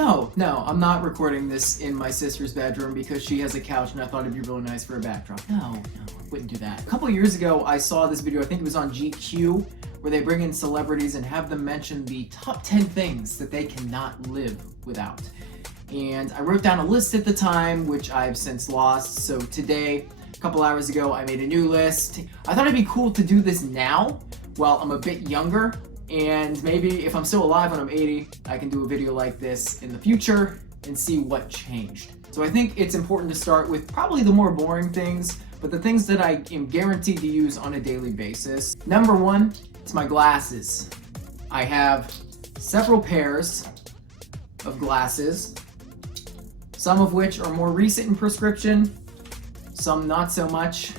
No, I'm not recording this in my sister's bedroom because she has a couch and I thought it'd be really nice for a backdrop. No, I wouldn't do that. A couple years ago, I saw this video, I think it was on GQ, where they bring in celebrities and have them mention the top 10 things that they cannot live without. And I wrote down a list at the time, which I've since lost. So today, a couple hours ago, I made a new list. I thought it'd be cool to do this now while I'm a bit younger. And maybe if I'm still alive when I'm 80, I can do a video like this in the future and see what changed. So I think it's important to start with probably the more boring things, but the things that I am guaranteed to use on a daily basis. Number one, it's my glasses. I have several pairs of glasses, some of which are more recent in prescription, some not so much.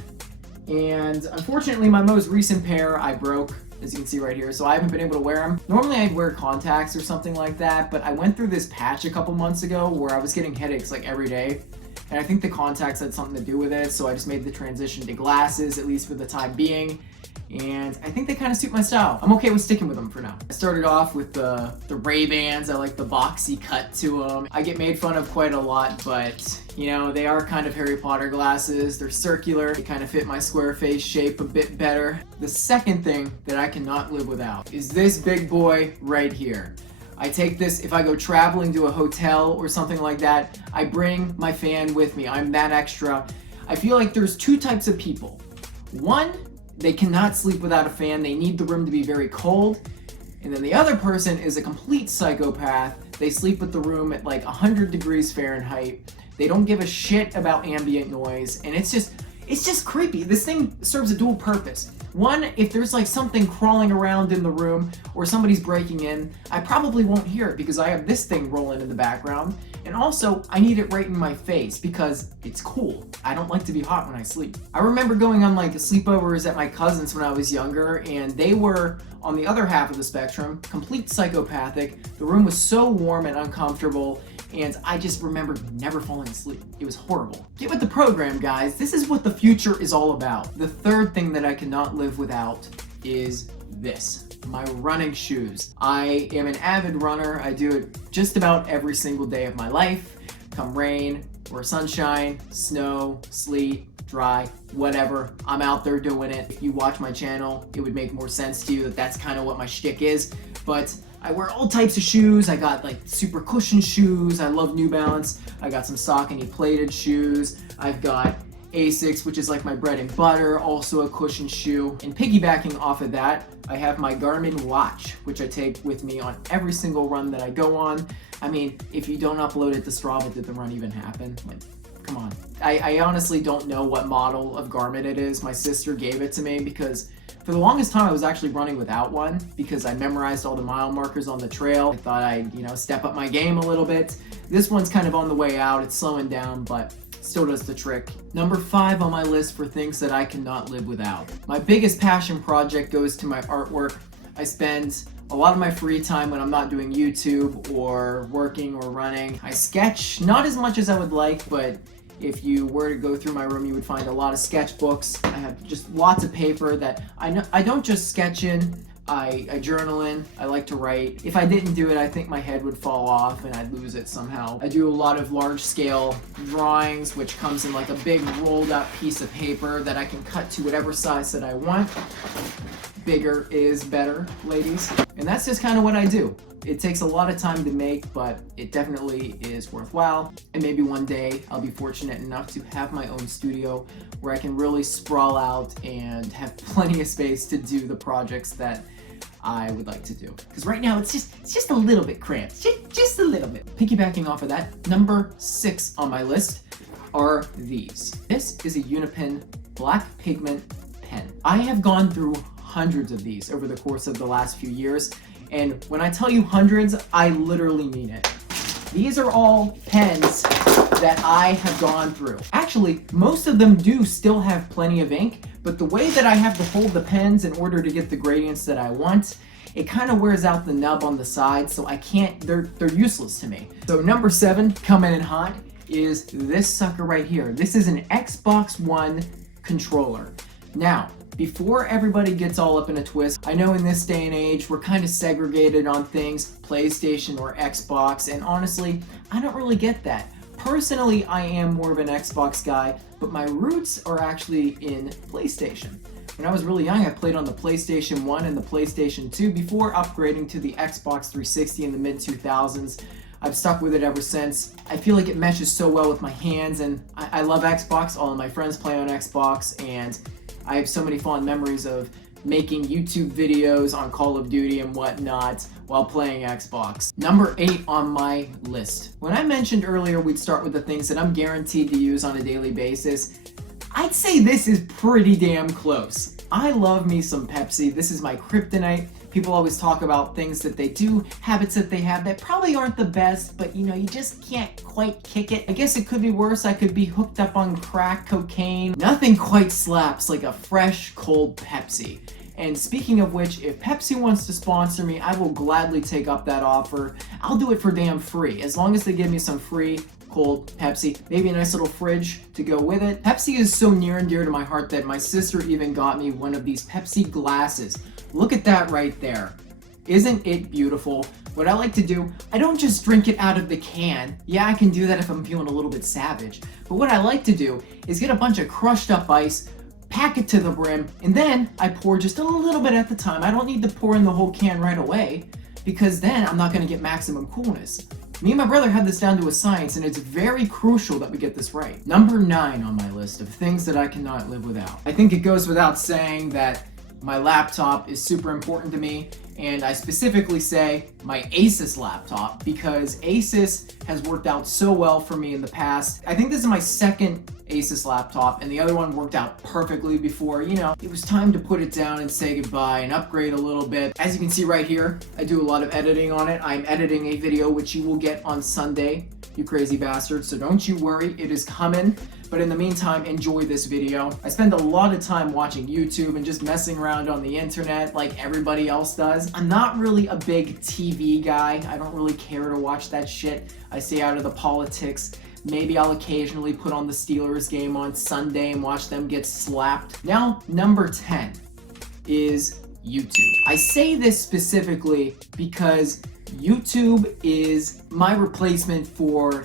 And unfortunately, my most recent pair I broke, as you can see right here, so I haven't been able to wear them. Normally I'd wear contacts or something like that, but I went through this patch a couple months ago where I was getting headaches like every day, and I think the contacts had something to do with it, so I just made the transition to glasses, at least for the time being, and I think they kind of suit my style. I'm okay with sticking with them for now. I started off with the Ray-Bans. I like the boxy cut to them. I get made fun of quite a lot, but you know, they are kind of Harry Potter glasses. They're circular. They kind of fit my square face shape a bit better. The second thing that I cannot live without is this big boy right here. I take this if I go traveling to a hotel or something like that. I bring my fan with me. I'm that extra. I feel like there's two types of people. One, they cannot sleep without a fan. They need the room to be very cold. And then the other person is a complete psychopath. They sleep with the room at like 100 degrees Fahrenheit. They don't give a shit about ambient noise, and it's just creepy. This thing serves a dual purpose. One, if there's like something crawling around in the room or somebody's breaking in, I probably won't hear it because I have this thing rolling in the background. And also, I need it right in my face because it's cool. I don't like to be hot when I sleep. I remember going on like sleepovers at my cousins when I was younger, and they were on the other half of the spectrum, complete psychopathic. The room was so warm and uncomfortable, and I just remember never falling asleep. It was horrible. Get with the program, guys. This is what the future is all about. The third thing that I cannot live without is this. My running shoes. I am an avid runner. I do it just about every single day of my life. Come rain or sunshine, snow, sleet, dry, whatever. I'm out there doing it. If you watch my channel, it would make more sense to you that that's kind of what my shtick is. But I wear all types of shoes. I got like super cushion shoes. I love New Balance. I got some Saucony plated shoes. I've got Asics, which is like my bread and butter, also a cushion shoe. And piggybacking off of that, I have my Garmin watch, which I take with me on every single run that I go on. I mean, if you don't upload it to Strava, did the run even happen? Like, come on. I honestly don't know what model of Garmin it is. My sister gave it to me because for the longest time I was actually running without one because I memorized all the mile markers on the trail. I thought I'd, step up my game a little bit. This one's kind of on the way out. It's slowing down, but still does the trick. Number 5 on my list for things that I cannot live without. My biggest passion project goes to my artwork. I spend a lot of my free time when I'm not doing YouTube or working or running. I sketch, not as much as I would like, but if you were to go through my room, you would find a lot of sketchbooks. I have just lots of paper that I don't just sketch in, I journal in. I like to write. If I didn't do it, I think my head would fall off and I'd lose it somehow. I do a lot of large scale drawings, which comes in like a big rolled up piece of paper that I can cut to whatever size that I want. Bigger is better, ladies. And that's just kind of what I do. It takes a lot of time to make, but it definitely is worthwhile. And maybe one day I'll be fortunate enough to have my own studio where I can really sprawl out and have plenty of space to do the projects that I would like to do. Because right now it's just a little bit cramped, just a little bit. Piggybacking off of that, number 6 on my list are these. This is a Unipin black pigment pen. I have gone through hundreds of these over the course of the last few years. And when I tell you hundreds, I literally mean it. These are all pens that I have gone through. Actually, most of them do still have plenty of ink, but the way that I have to hold the pens in order to get the gradients that I want, it kind of wears out the nub on the side, so I can't, they're useless to me. So number 7, coming in hot, is this sucker right here. This is an Xbox One controller. Now, before everybody gets all up in a twist, I know in this day and age we're kind of segregated on things, PlayStation or Xbox, and honestly, I don't really get that. Personally, I am more of an Xbox guy, but my roots are actually in PlayStation. When I was really young, I played on the PlayStation 1 and the PlayStation 2 before upgrading to the Xbox 360 in the mid-2000s. I've stuck with it ever since. I feel like it meshes so well with my hands, and I love Xbox. All of my friends play on Xbox, and I have so many fond memories of making YouTube videos on Call of Duty and whatnot while playing Xbox. Number 8 on my list. When I mentioned earlier we'd start with the things that I'm guaranteed to use on a daily basis, I'd say this is pretty damn close. I love me some Pepsi. This is my kryptonite. People always talk about things that they do, habits that they have that probably aren't the best, but you know, you just can't quite kick it. I guess it could be worse. I could be hooked up on crack cocaine. Nothing quite slaps like a fresh, cold Pepsi. And speaking of which, if Pepsi wants to sponsor me, I will gladly take up that offer. I'll do it for damn free, as long as they give me some free cold Pepsi, maybe a nice little fridge to go with it. Pepsi is so near and dear to my heart that my sister even got me one of these Pepsi glasses. Look at that right there. Isn't it beautiful? What I like to do, I don't just drink it out of the can. Yeah, I can do that if I'm feeling a little bit savage. But what I like to do is get a bunch of crushed up ice, pack it to the brim, and then I pour just a little bit at the time. I don't need to pour in the whole can right away, because then I'm not gonna get maximum coolness. Me and my brother had this down to a science, and it's very crucial that we get this right. Number 9 on my list of things that I cannot live without. I think it goes without saying that my laptop is super important to me, and I specifically say my Asus laptop because Asus has worked out so well for me in the past. I think this is my second Asus laptop, and the other one worked out perfectly before, you know, it was time to put it down and say goodbye and upgrade a little bit. As you can see right here, I do a lot of editing on it. I'm editing a video which you will get on Sunday, you crazy bastards, so don't you worry, it is coming. But in the meantime, enjoy this video. I spend a lot of time watching YouTube and just messing around on the internet like everybody else does. I'm not really a big TV guy. I don't really care to watch that shit. I stay out of the politics. Maybe I'll occasionally put on the Steelers game on Sunday and watch them get slapped. Now, number 10 is YouTube. I say this specifically because YouTube is my replacement for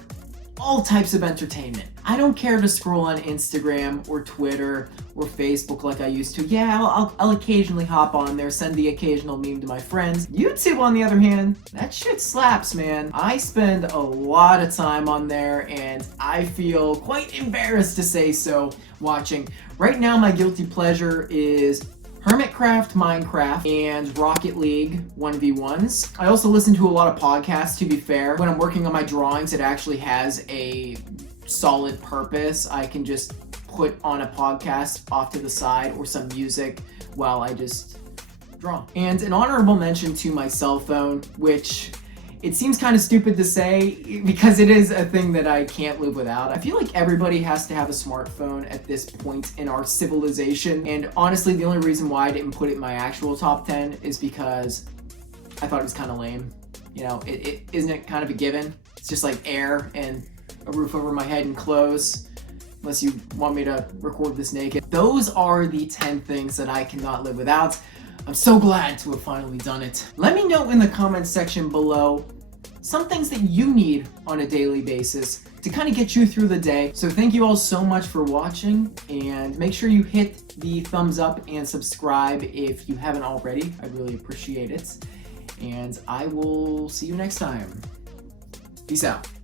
all types of entertainment. I don't care to scroll on Instagram or Twitter or Facebook like I used to. Yeah, I'll occasionally hop on there, send the occasional meme to my friends. YouTube, on the other hand, that shit slaps, man. I spend a lot of time on there, and I feel quite embarrassed to say so watching. Right now, my guilty pleasure is Hermitcraft, Minecraft, and Rocket League 1v1s. I also listen to a lot of podcasts, to be fair. When I'm working on my drawings, it actually has a solid purpose. I can just put on a podcast off to the side or some music while I just draw. And an honorable mention to my cell phone, which it seems kind of stupid to say because it is a thing that I can't live without. I feel like everybody has to have a smartphone at this point in our civilization. And honestly, the only reason why I didn't put it in my actual top 10 is because I thought it was kind of lame. You know, isn't it kind of a given? It's just like air and a roof over my head and clothes, unless you want me to record this naked. Those are the 10 things that I cannot live without. I'm so glad to have finally done it. Let me know in the comments section below some things that you need on a daily basis to kind of get you through the day. So thank you all so much for watching, and make sure you hit the thumbs up and subscribe if you haven't already. I really appreciate it. And I will see you next time. Peace out.